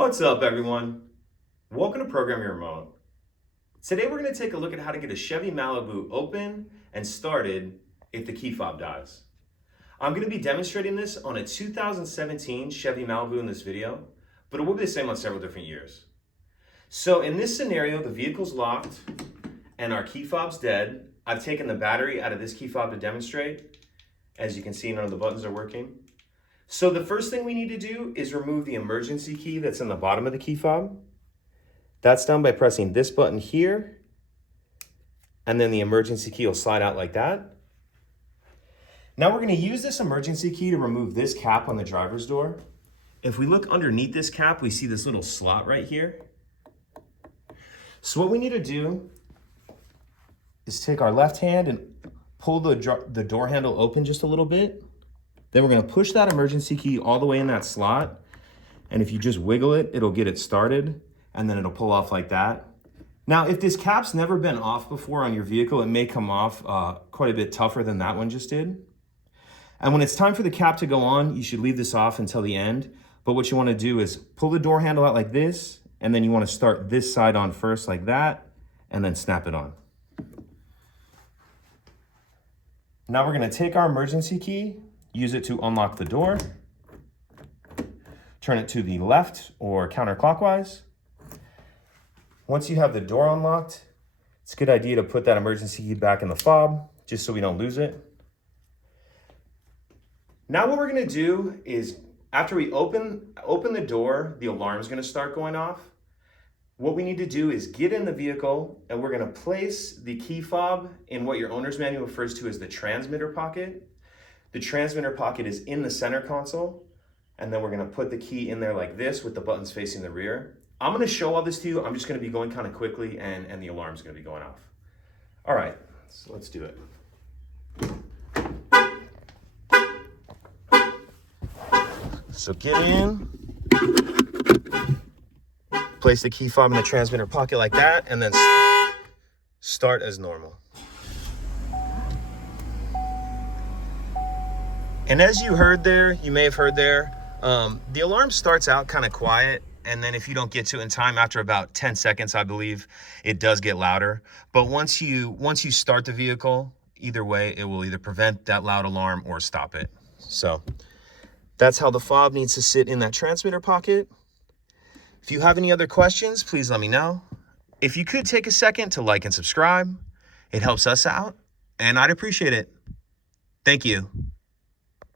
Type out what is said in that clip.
What's up, everyone? Welcome to Program Your Remote. Today we're going to take a look at how to get a Chevy Malibu open and started if the key fob dies. I'm going to be demonstrating this on a 2017 Chevy Malibu in this video, but it will be the same on several different years. So in this scenario, the vehicle's locked and our key fob's dead. I've taken the battery out of this key fob to demonstrate. As you can see, none of the buttons are working. So the first thing we need to do is remove the emergency key that's in the bottom of the key fob. That's done by pressing this button here, and then the emergency key will slide out like that. Now we're going to use this emergency key to remove this cap on the driver's door. If we look underneath this cap, we see this little slot right here. So what we need to do is take our left hand and pull the door handle open just a little bit. Then we're going to push that emergency key all the way in that slot. And if you just wiggle it, it'll get it started, and then it'll pull off like that. Now, if this cap's never been off before on your vehicle, it may come off quite a bit tougher than that one just did. And when it's time for the cap to go on, you should leave this off until the end. But what you want to do is pull the door handle out like this, and then you want to start this side on first like that, and then snap it on. Now we're going to take our emergency key, use it to unlock the door, turn it to the left or counterclockwise. Once you have the door unlocked, it's a good idea to put that emergency key back in the fob just so we don't lose it. Now what we're going to do is after we open the door, the alarm is going to start going off. What we need to do is get in the vehicle, and we're going to place the key fob in what your owner's manual refers to as the transmitter pocket. The transmitter pocket is in the center console, and then we're going to put the key in there like this with the buttons facing the rear. I'm going to show all this to you. I'm just going to be going kind of quickly, and the alarm's going to be going off. All right, so let's do it. So get in, place the key fob in the transmitter pocket like that, and then start as normal. And as you heard there, you may have heard there, the alarm starts out kind of quiet, and then if you don't get to it in time, after about 10 seconds, I believe, it does get louder. But once you start the vehicle, either way, it will either prevent that loud alarm or stop it. So that's how the fob needs to sit in that transmitter pocket. If you have any other questions, please let me know. If you could take a second to like and subscribe, it helps us out, and I'd appreciate it. Thank you.